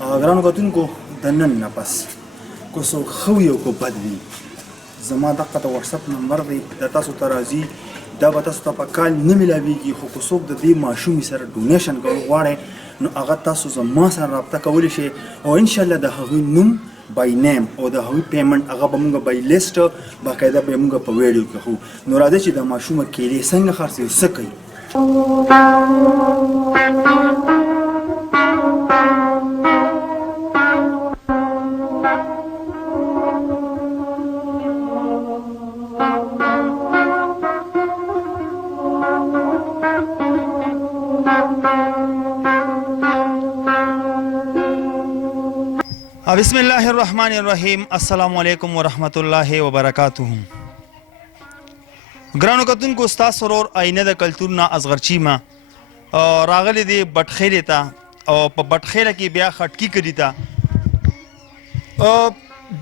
ګرانو کتونکو د نن نه پس کو څوک ښه وي او کو بد وي زما دغه د واتساپ نمبر دی د تاسو ته راځي دا به تاسو ته په کال نه میلاویږي خو که څوک د دې ماشومې سره ډونیشن کول غواړئ نو هغه تاسو زما سره رابطه کولی شئ او انشاءالله د هغوی نوم بای نیم او د هغوی پیمنټ هغه به مونږ بای لیسټ باقاعده به مونږ په ویډیو کې خو نو راځئ چې د ماشومه کیلې څنګه خرڅوي څه کوي بسم الله الرحمن الرحیم السلام علیکم ورحمت الله وبرکاتہ ګرانو کتونکو ستاسو ورور آینه د کلتور نه اصغر چیما راغلی دی بټخیلې ته او په بټخیله کې بیا خټکی کړي ته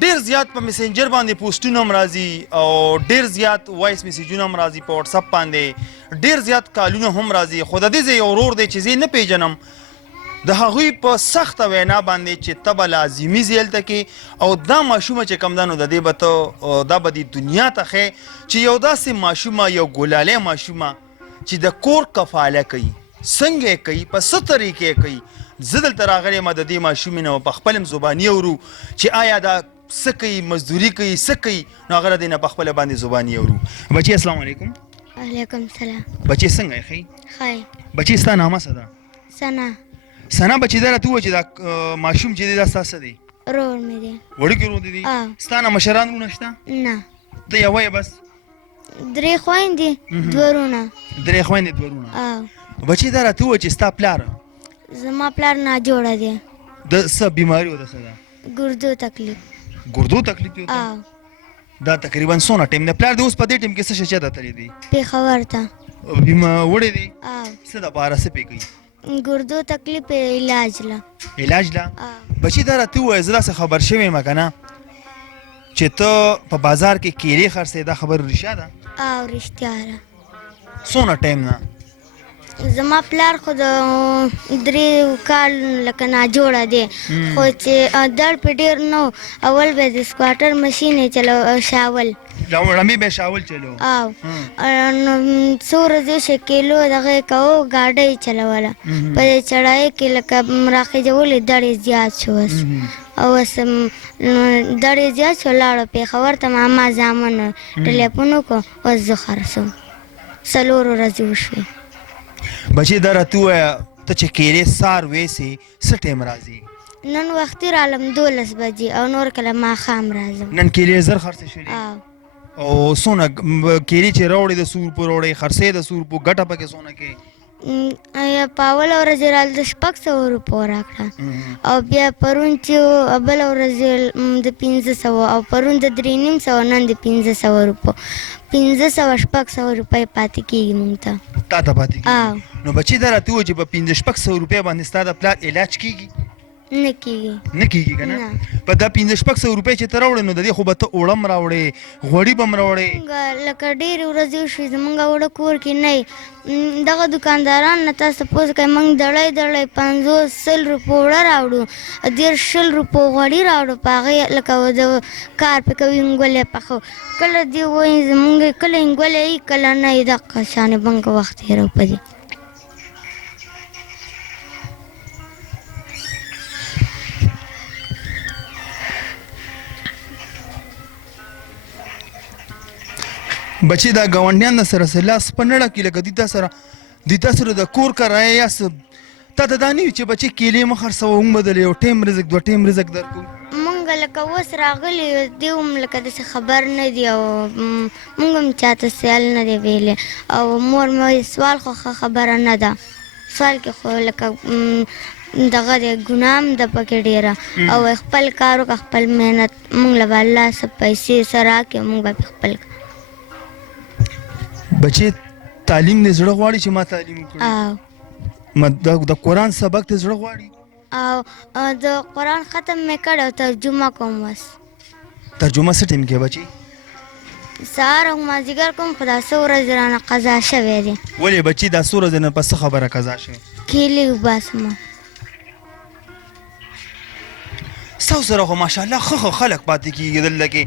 ډیر زیات په میسنجر باندې پوسټونه هم راځي او ډیر زیات وایس میسیجونه هم راځي په واتساپ باندې ډیر زیات کالونه هم راځي خو د دې ځای یو ورور دی چې زه نه پیژنم د هغوی په سخته وینا باندې چې ته به لازمي ځي هلته کې او دا ماشومه چې کوم ده نو د دې به ته دا به دې دنیا ته ښې چې یو داسې ماشومه یو ګلالی ماشومه چې د کور کفاله کوي څنګه یې کوي په څه طریقې کوي زه دلته راغلی یم د دې ماشومې نه په خپل هم زباني اورو چې آیا دا څه کوي مزدوري کوي څه کوي نو هغه د دې نه په خپله باندې زباني اورو بچې السلام علیکم وعلیکم السلام بچې څنګه یې ښې ښه بچې ستا نامه څه ده ثنا ثنا بچې دا راته ووایه چې دا ماشوم چې دی دا ستا څه دی ورور مې دی وړوکی ورور دې دی ستا نه مشران وروڼه شته نه ته یوه یې بس 3 خویندې 2 وروڼه 3 خویندې 2 وروڼه بچې دا راته ووایه چې ستا پلار زما پلار ناجوړه دی د څه بیماري و د څه ده ګردو تکلیف ګردو تکلیف دی دا تقریبا څونه ټیم دی پلار دې اوس په دې ټیم کې څه شی چاته تللی دی پېښور ته وړی دی څه دپاره څه پې کوي ګردو تکلیف علاج لا علاج لا بچی دا راته ووایه زه داسې خبر شوی یم که نه چې ته په بازار کې کیلې خرڅې دا خبر رښتیا ده رښتیا ده څونه ټایم نه زما پلار خو د 3 کال لکه ناجوړه دی خو چې درد پې ډېر نه اول به د سکواټر مشین یې چلو شاول رمې به شاول چلو نو څو ورځې شکیلو دغه یې کوو ګاډۍ یې چلوله په دې چړای کې لکه راخېجولې دړ یې زیات شو اوس او اوس دړ یې زیات شو لاړو پېښور ته ماما زامن ټلیفون وکړو اوس زه خرڅوم 4 ورځې وشوې بچې دا راته ووایه ته چې کیلې سار ویسې څه ټایم راځي نن وختي رالم 12 بجې او نور کله ماښام راځم نن کیلې زر خرڅې شولې او څونه کیلې چې راوړې د 100 روپو راوړې خرڅې د 100 روپو ګټه پکې څونه کې په اوله ورځ یې رال د 600 روپو راکړه او بیا پرون چې بله ورځ د 500 او پرون د 350 نن د 500 روپو 500-600 روپۍ پاتې کېږي مونږ ته تا ته پاتې کېږي نو بچې دا راته ووایه چې په 500-600 روپۍ باندې ستا د پلار علاج کېږي نه کېږي نه کېږي که نه په دا 500-600 روپۍ چې ته راوړې نو د دې خو به ته اوړه هم راوړې غوړي به هم راوړې لکه ډېرې ورځې وشوې زمونږ اوړه کور کې نه دغه دوکانداران نه تاسو تپوس کوئ موږ دړی 50-100 روپو اوړه راوړو 10-20 روپو غوړي راوړو په هغې لکه د کار پې کوي انګولې پخو کله دې وایي زمونږ کله انګولې یي کله نه یي دغه شانې بنګه وخت تېرو په دې بچې دا ګاونډیان د سره لاس په نړه کې لکه دوی تا سره د کور کرایه یا تا ته دا نه وي چې بچې کیلې مه خرڅوه موږ به دله 1 ټایم رزق 2 ټایم رزق درکړو مونږ لکه اوس راغلي دی هم لکه داسې خبر نه دی او مونږ هم چاته سیال نه دی ویلی او مور مې سوال خو ښه خبره نه ده سوال کې خو لکه دغه دی ګناه هم ده پکې ډېره او خپل کار وکړه خپل محنت مونږ له به الله څه پیسې څه راکړي مونږ به خپل بچې تعلیم دې زړه غواړي چې ما تعلیم وکړي د قران سبق دې زړه غواړي او د قران ختم مې کړ او ترجمه کوم بس ترجمه څه ټیم کې بچې سهار او مازدیګر کوم خو دا څو ورځې رانه قضا شوی دی ولې بچې دا څو ورځې نه پس څه خبره قضا شوې کیلې وباسم ستاسو سره خو ماشاءالله ښه خلک پاتې کېږي دلته کې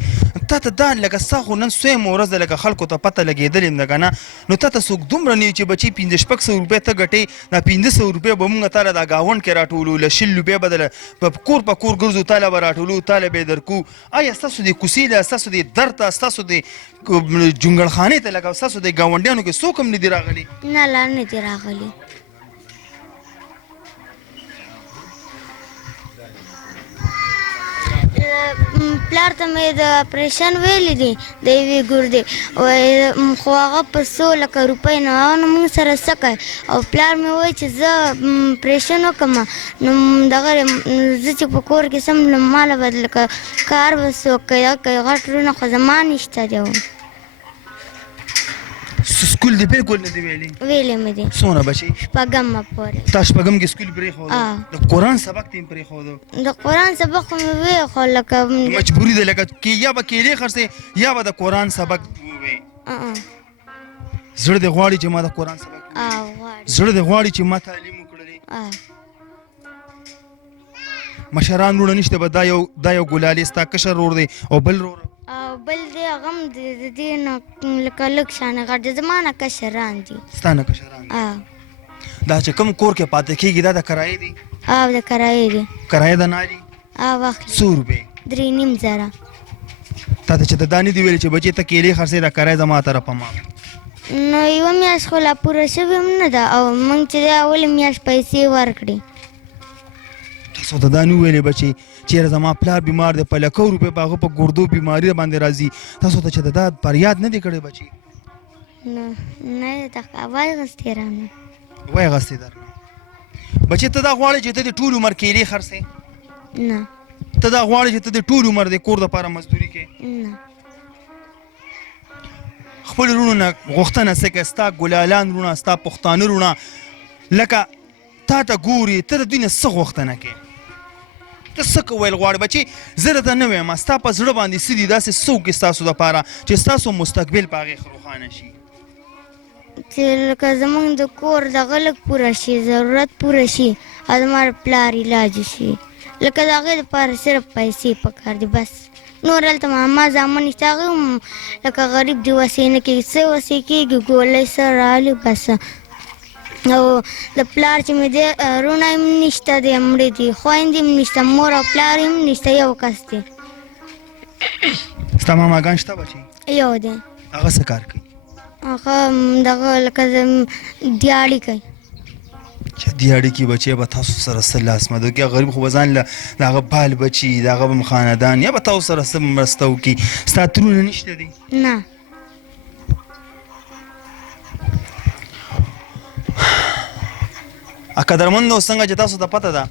تا ته دا لکه ستا خو نن سویمه ورځ ده لکه خلکو ته پته لګېدلې ده که نه نو تا ته څوک دومره نه وي چې بچي 500-600 روپۍ ته ګټې دا 500 روپۍ به مونږ تاله دا ګاونډ کې راټولو له 100 روپۍ به دله په کور ګرځو تاله به راټولو تاله به یې درکو آیا ستاسو د کوڅې له ستاسو د در ته ستاسو د جونګړخانې ته لکه ستاسو د ګاونډیانو کې څوک هم نه دي راغلي نه لا نه دي راغلي پلار ته مې د اپریشن ویلي دي د یوې ګردې خو هغه په 100 لکه روپۍ نه هغه نو موږ سره څه کوي او پلار مې وایي چې زه اپریشن وکړم نو دغه زه چې په کور کې سم نو ماله به لکه کار به څوک کوي غټ رونه خو زما نشته دی سکول دی بالکل نه دی ویلي مې دي څومره بچي شپږمه پورې تا شپږم کې سکول پرېښودو د قرآن سبق ته یې پرېښودو د قرآن سبق خو مې ویښو لکه مجبوري ده لکه یا به کیلې خرڅې یا به د قرآن سبق ووایې زړه دې غواړي چې ما د قرآن سبق زړه دې غواړي چې ما تعلیم وکړلې مشران وروڼه نشته به دا یو ګلالي ستا کشر ورور دی او بل ورور او بل دی هغه هم د دې نه لکه لږ شانې غټ دی زما نه کشران دي ستا نه کشران دي دا چې کوم کور کې پاتې کېږي دا د کرایې دي د کرایې دي کرایه د نالي واخلي 100 روپۍ 3.5 زره تا ته چې د دا نه دي ویلي چې بچې ته کیلې خرڅې دا کرایه زما طرفه ما نو یوه میاشت خو لا پوره شوې هم نه ده او موږ چې دی اولې میاشت پیسې ورکړې تاسو ته دا نه ویلې بچې چېرې زما پلار بیمار دی په لکو روپۍ په هغه په ګردو بیماري باندې راځي تاسو ته چې د دا فریاد نه دی کړی بچې نه دا وای غستې رانه وای غستې درنه بچې ته دا غواړې چې ته د ټول عمر کیلې خرڅې نه ته دا غواړې چې ته د ټول عمر د کور دپاره مزدوري کې نه خپل وروڼو نه غوښتنه څه کوې ستا ګلالان وروڼه ستا پښتانه وروڼه لکه تا ته ګوري ته د دوی نه څه غوښتنه کوې ته څه ویل غواړې بچې زه درته نه وایم ستا په زړه باندې څه دي داسې څه وکړي ستاسو دپاره چې ستاسو مستقبل په هغې روښانه شي چې لکه زموږ د کور دغه لږ پوره شي ضرورت پوره شي او زما د پلار علاج شي لکه د هغې دپاره صرف پیسې پکار دي بس نور هلته ماما زامن نشته هغې هم لکه غریب دي وسې نه کېږي څه وسې کېږي ګولۍ څه راغلي بس او د پلار چې مې دی رونه هم نشته دی مړه دي خویندې هم نشته مور او پلار هم نشته یو کس دی ستا ماماګان شته بچې یو دی هغه څه کار کوي هغه دغه لکه دیاړي کوي چې دیاړي کې بچې به تاسو سره څه لاس مدد وکړي غریب خو به ځان له د هغه بال بچي د هغه به هم خاندان یا به تاسو سره څه مرسته وکړي ستا ترونه نشته دي نه قدرمندو څنګه چې تاسو ته پته ده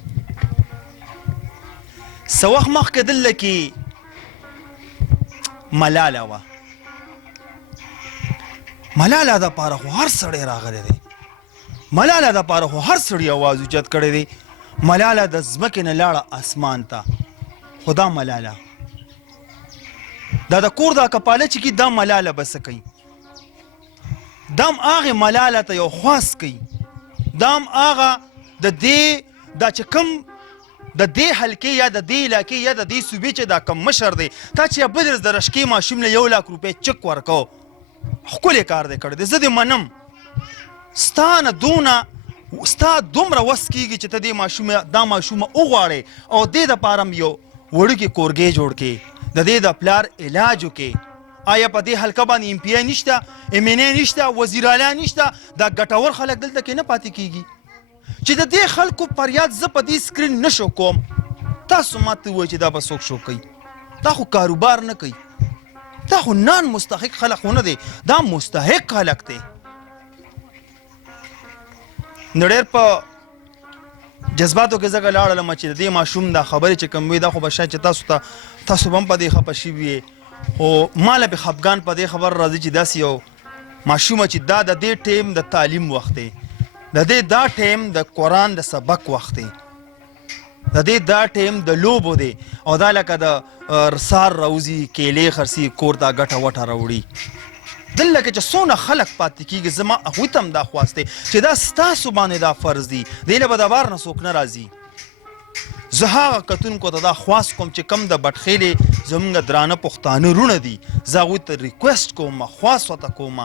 څه وخت مخکې دلته کې ملاله وه ملاله دپاره خو هر سړی راغلی دی ملاله دپاره خو هر سړي اواز اوچت کړی دی ملاله د ځمکې نه لاړه اسمان ته خو دا ملاله دا د کور دا کپاله چې کې دا ملاله به څه کوي دا هم هغې ملاله ته یو خواست کوي دا هم هغه د دې دا چې کوم د دې حلقې یا د دې علاقې یا د دې صوبې چې دا کم مشر دی تا چې بل ورځ د رشکې ماشوم له 1 لک روپۍ چک ورکو ښکلی کار دی کړی دی زه دې منم ستا نه دونه ستا دومره وس کېږي چې ته دا ماشومه وغواړې او دې دپاره هم یو وړوکې کورګۍ جوړ کړې د دې د پلار علاج وکړې آیا په دې حلقه باندې ایم پی آی نشته ایم این ای نشته وزیر اعلی نشته دا ګټور خلک دلته کې نه پاتې کېږي چې د دې خلکو فریاد زه په دې سکرین نشو کوم تاسو ماته ووایئ چې دا به څوک شو کوي دا خو کاروبار نه کوي دا خو نان مستحق خلک خو نه دی دا مستحق خلک دی نو ډېر په جذباتو کې زه لاړلم چې د دې ماشوم دا خبرې چې کوم وي دا خو به شاید چې تاسو به هم په دې خفه شوي وي خو ما له به خفګان په دې خبر راځي چې داسې یو ماشومه چې دا د دې ټیم د تعلیم وخت دی د دې دا ټیم د قرآن د سبق وخت دی د دې دا ټیم د لوبو دی او دا لکه د سار راوځي کیلې خرڅي کور ته ګټه وټه راوړي دلته کې چې څونه خلک پاتې کېږي زما هغوی ته هم دا خواست دی چې دا ستاسو باندې دا فرض دی دې له به د بار نه څوک نه راځي زه هغه کتونکو ته دا خواست کوم چې کم د بټخیلې زمونږ درانه پښتانه رونه دي زه هغوی ته ریکویسټ کوم خواست ورته کوم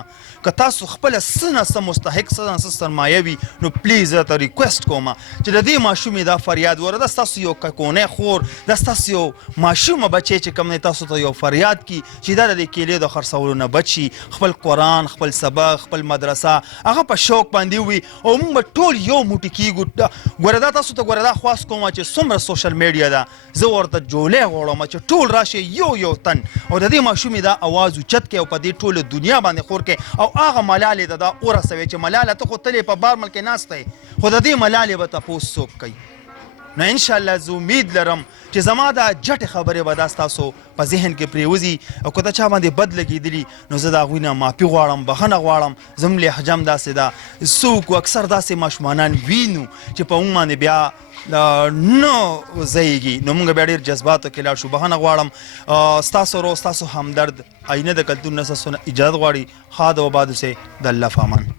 که تاسو خپله څه نه څه مستحق څه نه څه سرمایه وي نو پلیز زه ته ریکویسټ کوم چې د دې ماشومې دا فریاد وره دا ستاسو یو ککونی خور دا ستاسو یو ماشومه بچی چې کوم دی تاسو ته یو فریاد کي چې دا د دې کیلې د خرڅولو نه بچ شي خپل قران خپل سبق خپل مدرسه هغه په شوق باندې وي او موږ به ټول یو موټی کېږو ګوره دا تاسو ته ګوره دا خواست کوم چې څومره سوشل میډیا ده زه ورته جولې غواړم چې ټول راشي یو تن او د دې ماشومې دا اواز اوچت کړي او په دې ټوله دنیا باندې خور کړي او هغه ملالې ته دا ورسوي چې ملاله ته خو تلې په بار ملک ناست دی خو د دې ملالې به تپوس څوک کوي نو انشاءالله زه امید لرم چې زما دا جټې خبرې به دا ستاسو په ذهن کې پرېوځي او که د چا باندې بد لګېدلي نو زه د هغوی نه معافي غواړم بخښنه غواړم زموږ لهجه هم داسې ده څوک اکثر داسې ماشومانان وینو چې په موږ باندې بیا نه ځایږي نو موږ بیا ډېر جذباتو کې لاړ شو بخښنه غواړم ستاسو ورو ستاسو همدرد آینه د کلتور نه اجازت غواړي ښاد و باد اوسئ د الله په امان